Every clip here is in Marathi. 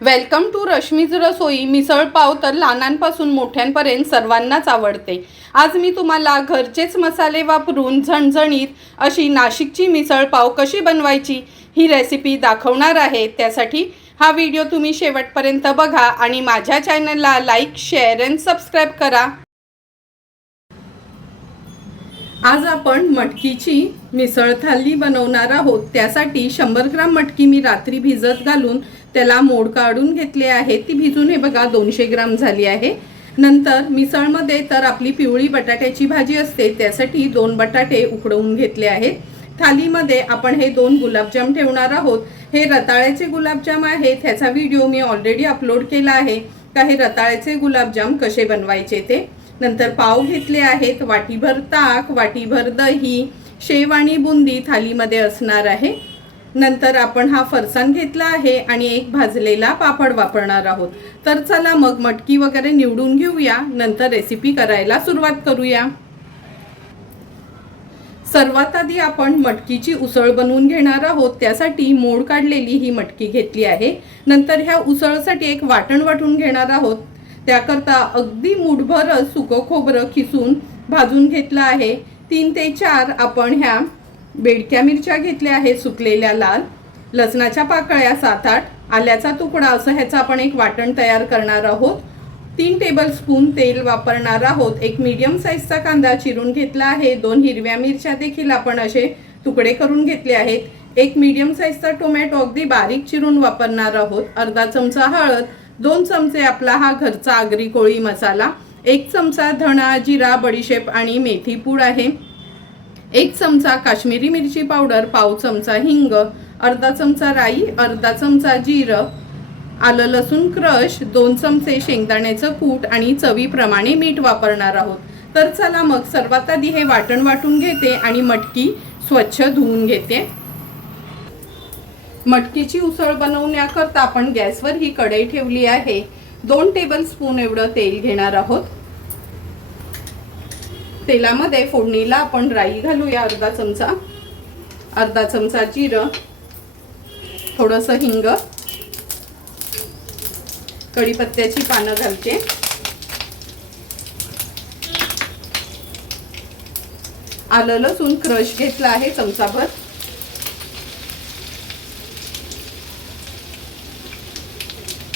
वेलकम टू रश्मीज रसोई मिसळ पाव तर लहानांपासून मोठ्यांपर्यंत सर्वांनाच आवडते. आज मी तुम्हाला घरचेच मसाले वापरून झणझणीत अशी नाशिकची मिसळ पाव कशी बनवायची ही रेसिपी दाखवणार आहे. त्यासाठी हा व्हिडिओ तुम्ही शेवटपर्यंत बघा आणि माझ्या चॅनलला लाईक शेअर अँड सबस्क्राईब करा. आज आपण मटकीची मिसळ थाली बनवणार आहोत. त्यासाठी शंभर ग्राम मटकी मी रात्री भिजत घालून त्याला मोड काढून घेतले आहे. ती भिजून हे बघा दोनशे ग्राम झाली आहे. नंतर मिसळमध्ये तर आपली पिवळी बटाट्याची भाजी असते त्यासाठी दोन बटाटे उकडवून घेतले आहेत. थालीमध्ये आपण हे दोन गुलाबजाम ठेवणार आहोत. हे रताळ्याचे गुलाबजाम आहेत ह्याचा व्हिडिओ मी ऑलरेडी अपलोड केला आहे. का हे रताळ्याचे गुलाबजाम कसे बनवायचे ते? नंतर पाव घेतले आहेत. वाटीभर ताक वाटीभर दही शेव आणि बुंदी थालीमध्ये असणार आहे. नंतर आपण हा फरसाण घेतला आहे आणि एक भाजलेला पापड वापरणार आहोत. तर चला मग मटकी वगैरे निवडून घेऊया. नंतर रेसिपी करायला सुरुवात करूया. सर्वात आधी आपण मटकीची उसळ बनवून घेणार आहोत. त्यासाठी मोड काढलेली ही मटकी घेतली आहे. नंतर ह्या उसळसाठी एक वाटण वाटून घेणार आहोत. त्याकरता अगदी मुठभर सुकं खोबरं खिसून भाजून घेतलं आहे. तीन ते चार आपण ह्या बेडक्या मिरच्या घेतल्या आहेत सुकलेल्या लाल. लसणाच्या पाकळ्या सात आठ आल्याचा तुकडा असं ह्याचं आपण एक वाटण तयार करणार आहोत. तीन टेबल स्पून तेल वापरणार आहोत. एक मीडियम साईजचा कांदा चिरून घेतला आहे. दोन हिरव्या मिरच्या देखील आपण असे तुकडे करून घेतले आहेत. एक मीडियम साईजचा टोमॅटो अगदी बारीक चिरून वापरणार आहोत. अर्धा चमचा हळद दोन चमचे आपला हा घरचा आगरी कोळी मसाला एक चमचा धणा जिरा बडीशेप आणि मेथी पूड आहे. एक चमचा काश्मीरी मिरची पावडर पाव चमचा हिंग अर्धा चमचा राई अर्धा चमचा जिरं आलं लसूण क्रश दोन चमचे शेंगदाण्याचं कूट आणि चवीप्रमाणे मीठ वापरणार आहोत. तर चला मग सर्वात आधी हे वाटण वाटून घेते आणि मटकी स्वच्छ धुवून घेते. मटकीची उसळ बनवण्याकरता आपण गॅसवर ही कढई ठेवली आहे. दोन टेबल स्पून एवढं तेल घेणार आहोत. तेलामध्ये फोडणीला आपण राई घालूया अर्धा चमचा. अर्धा चमचा जिरं थोडंसं हिंग कढीपत्त्याची पानं घालते. आलं लसूण क्रश घेतला आहे चमचाभर.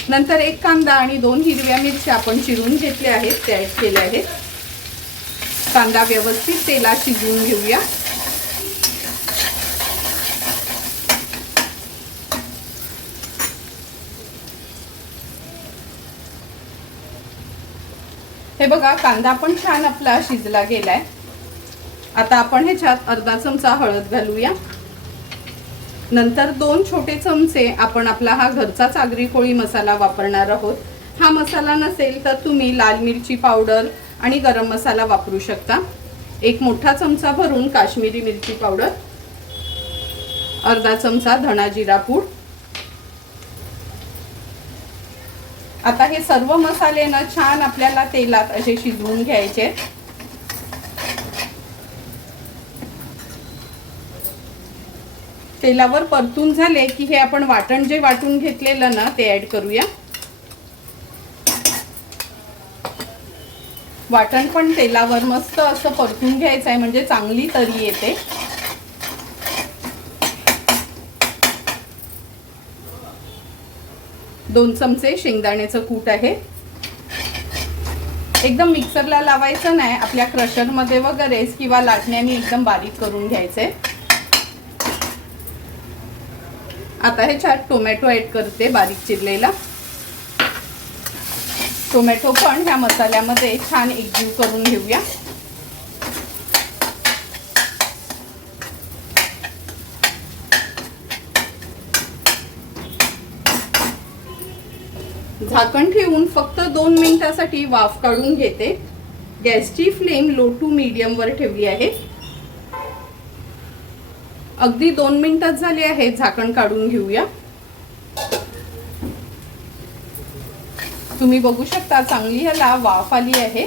नंतर एक कांदा आणि दोन हिरव्या मिरच्या आपण चिरून घेतल्या आहेत त्या ऍड केल्या आहेत. कांदा व्यवस्थित तेला शिजवून घेऊया. हे बघा कांदा पण छान आपला शिजला गेलाय. आता आपण ह्याच्यात अर्धा चमचा हळद घालूया. नंतर दोन छोटे चमचे आपण आपला हा घरचा आगरी कोळी मसाला वापरणार आहोत. हा मसाला नसेल तर तुम्ही लाल मिरची पावडर आणि गरम मसाला वापरू शकता. एक मोठा चमचा भरून काश्मीरी मिरची पावडर अर्धा चमचा धणा जिरा पूड. आता हे सर्व मसाले ना छान आपल्याला तेलात असे शिजवून घ्यायचे. तेलावर परतून झाले की हे आपण वाटण जे वाटून घेतलेलं ना ते ऍड करूया. वाटण पण तेलावर मस्त असं परतून घ्यायचं आहे म्हणजे चांगली तरी येते. दोन चमचे शेंगदाण्याचं कूट आहे. एकदम मिक्सरला लावायचं नाही आपल्या क्रशरमध्ये वगैरे किंवा लाटण्याने एकदम बारीक करून घ्यायचंय आता हे चार टोमॅटो ऍड करते बारीक चिरलेला. टोमॅटो पण ह्या मसाल्यामध्ये छान एकजीव करून घेऊया. झाकण ठेवून फक्त दोन मिनिटासाठी वाफ काढून घेते. गॅसची फ्लेम लो टू मीडियम वर ठेवली आहे. अगदी दोन मिनिटात झाले आहेत झाकण काढून घेऊया. तुम्ही बघू शकता चांगली ह्याला वाफ आली आहे.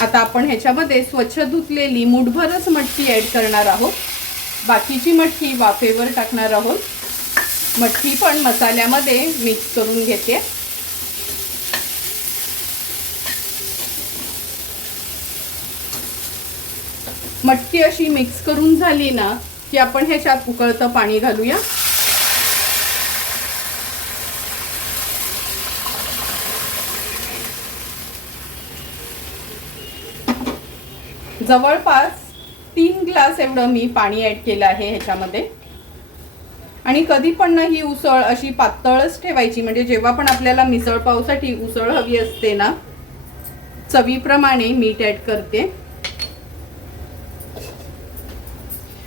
आता आपण ह्याच्यामध्ये स्वच्छ धुतलेली मुठभरच मटकी ऍड करणार आहोत. बाकीची मटकी वाफेवर टाकणार आहोत. मटकी पण मसाल्यामध्ये मिक्स करून घेते. मटकी अशी मिक्स करून झाली ना की आपण ह्याच्यात उकळतं पाणी घालूया. जवळपास तीन ग्लास एवढं मी पाणी ॲड केलं आहे ह्याच्यामध्ये. आणि कधी पण ना ही उसळ अशी पातळच ठेवायची म्हणजे जेव्हा पण आपल्याला मिसळ पावसाठी उसळ हवी असते ना चवीप्रमाणे मीठ ॲड करते.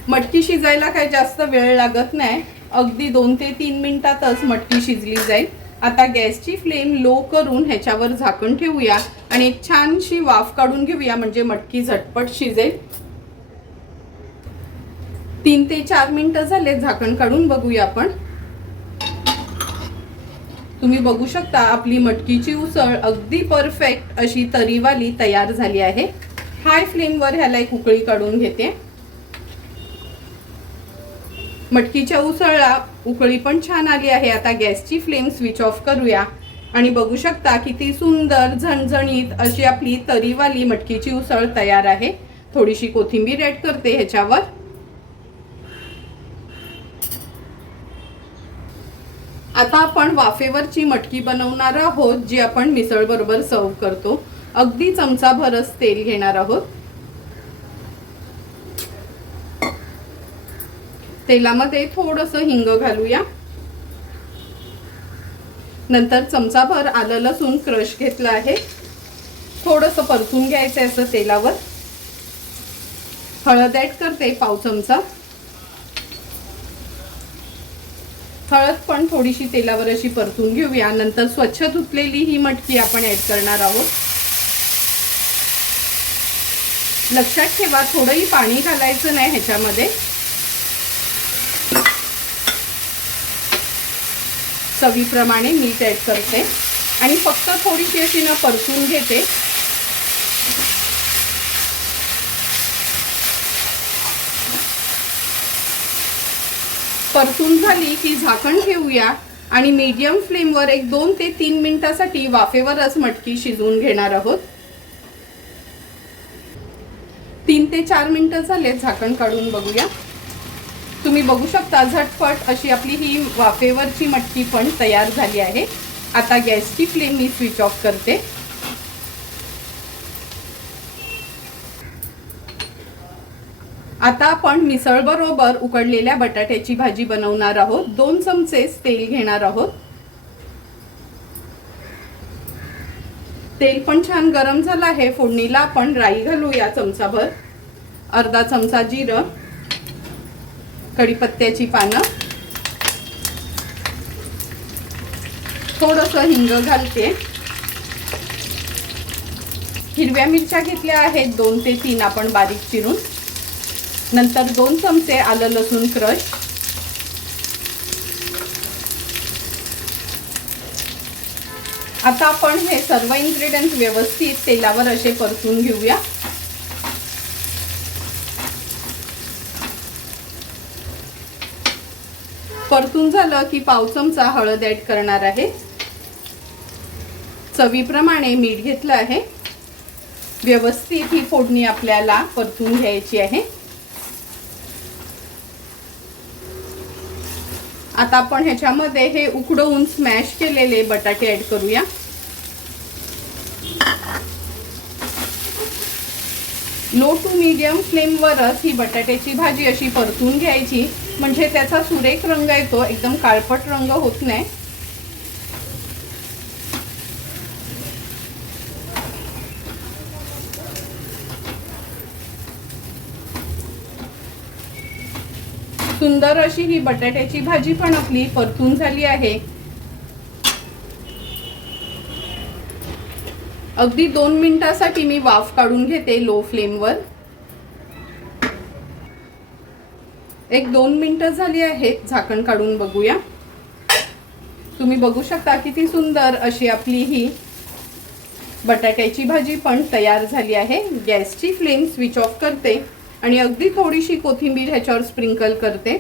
मटकी शिजायला काही जास्त वेळ लागत नाही अगदी दोन ते तीन मिनिटातच मटकी शिजली जाईल. आता गॅसची फ्लेम लो करून ह्याच्यावर झाकण ठेवूया. आणि एक छानशी वाफ काढून घेऊया म्हणजे मटकी झटपट शिजेल. तीन ते चार मिनटं झाले झाकण काढून बघूया आपण. तुम्ही बघू शकता आपली मटकीची उसळ अगदी परफेक्ट अशी तरीवाली तयार झाली आहे. हाय फ्लेमवर ह्याला एक उकळी काढून घेते. मटकीच्या उसळला उकळी पण छान आली आहे. आता गॅसची फ्लेम स्विच ऑफ करूया. आणि बघू शकता किती सुंदर झणझणीत अशी आपली तरीवाली मटकीची उसळ तयार आहे. थोडीशी कोथिंबीर ॲड करते ह्याच्यावर. आता आपण वाफेवरची मटकी बनवणार आहोत जी आपण मिसळ बरोबर सर्व करतो. अगदी चमचाभरच तेल घेणार आहोत. तेलामध्ये थोडस हिंग घालूया. नंतर चमचाभर आलं लसूण क्रश घेतलं आहे. थोडंसं परतून घ्यायचं आहे असं तेलावर. हळद ॲड करते पाव चमचा. हळद पण थोडीशी तेलावर अशी परतून घेऊया. नंतर स्वच्छ धुतलेली ही मटकी आपण ऍड करणार आहोत. लक्षात ठेवा थोडंही पाणी घालायचं नाही ह्याच्यामध्ये. चवीप्रमाणे मीठ ॲड करते. आणि फक्त थोडीशी अशी ना परतून घेते. परतून झाली की झाकण ठेवूया. आणि मीडियम फ्लेमवर एक दोन ते तीन मिनिटासाठी वाफेवरच मटकी शिजवून घेणार आहोत. तीन ते चार मिनिटं झाले झाकण काढून बघूया. तुम्ही बघू शकता झटपट अशी आपली ही वाफेवरची मटकी पण तयार झाली आहे. आता गॅसची फ्लेम मी स्विच ऑफ करते. आता आपण मिसळबरोबर उकडलेल्या बटाट्याची भाजी बनवणार आहोत. दोन चमचेस तेल घेणार आहोत. तेल पण छान गरम झालं आहे. फोडणीला आपण राई घालूया चमचाभर. अर्धा चमचा जिरं. कढीपत्त्याची पानं. थोडस हिंग घालते. हिरव्या मिरच्या घेतल्या आहेत दोन ते तीन आपण बारीक चिरून. नंतर दोन चमचे आलं लसूण क्रश. आता आपण हे सर्व इन्ग्रेडियंट व्यवस्थित तेलावर असे परतून घेऊया. परतून झालं की पाव चमचा हळद ऍड करणार आहे. चवीप्रमाणे मीठ घेतलं आहे. व्यवस्थित ही फोडणी आपल्याला परतून घ्यायची आहे. आता आपण ह्याच्यामध्ये हे उकडवून स्मॅश केलेले बटाटे ऍड करूया. लो टू मीडियम फ्लेमवरच ही बटाट्याची भाजी अशी परतून घ्यायची. म्हणजे त्याचा सुरेख रंग येतो एकदम काळपट रंग होत नाही. सुंदर अशी ही बटाट्याची भाजी पण आपली परतून झाली आहे. अगदी दोन मिनिटासाठी मी वाफ काढून घेते लो फ्लेमवर. एक दोन मिनटं झाली आहेत झाकण काढून बघूया. तुम्ही बघू शकता किती सुंदर अशी आपली ही बटाट्याची भाजी पण तयार झाली आहे. गॅसची फ्लेम स्विच ऑफ करते आणि अगदी थोडीशी कोथिंबीर ह्याच्यावर स्प्रिंकल करते.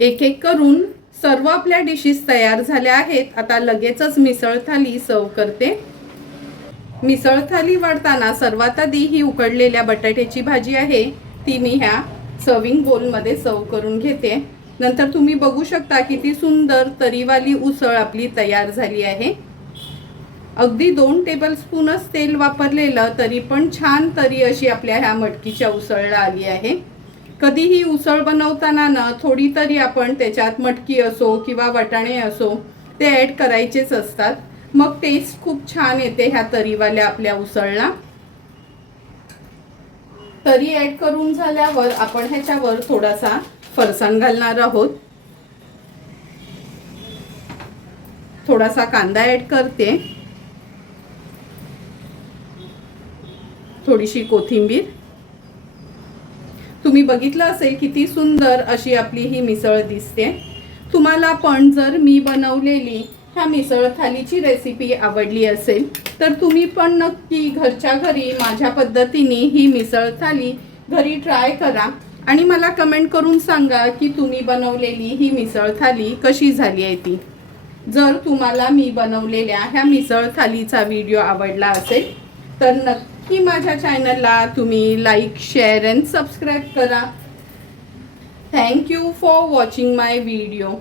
एक एक करून सर्व आपल्या डिशेस तयार झाल्या आहेत. आता लगेचच मिसळ थाली सर्व करते. मिसळ थाली वाढताना सर्वात आधी ही उकडलेल्या बटाट्याची भाजी आहे. ती मी ह्या सर्विंग बोलमध्ये सर्व करून घेते. नंतर तुम्ही बघू शकता किती सुंदर तरीवाली उसळ आपली तयार झाली आहे. अगदी दोन टेबलस्पूनच तेल वापरलेलं तरी पण छान तरी अशी आपल्या ह्या मटकीच्या उसळला आली आहे. कधीही उसळ बनवताना ना थोडी तरी आपण त्याच्यात मटकी असो किंवा वाटाणे असो ते ॲड करायचेच असतात. मग टेस्ट खूप छान येते ह्या तरीवाल्या आपल्या उसळला. तरी ॲड करून झाल्यावर आपण ह्याच्यावर थोडासा फरसाण घालणार आहोत. थोडासा कांदा ॲड करते. थोडीशी कोथिंबीर. तुम्ही बघितलं असेल किती सुंदर अशी आपली ही मिसळ दिसते. तुम्हाला पण जर मी बनवलेली ह्या मिसळ थालीची रेसिपी आवडली असेल तर तुम्ही पण नक्की घरच्या घरी माझ्या पद्धतीने ही मिसळ थाली घरी ट्राय करा. आणि मला कमेंट करून सांगा की तुम्ही बनवलेली ही मिसळ थाली कशी झाली आहे ती. जर तुम्हाला मी बनवलेल्या ह्या मिसळ थालीचा व्हिडिओ आवडला असेल तर नक्की माझ्या चॅनलला तुम्ही लाईक शेअर अँड सबस्क्राईब करा. Thank you for watching my video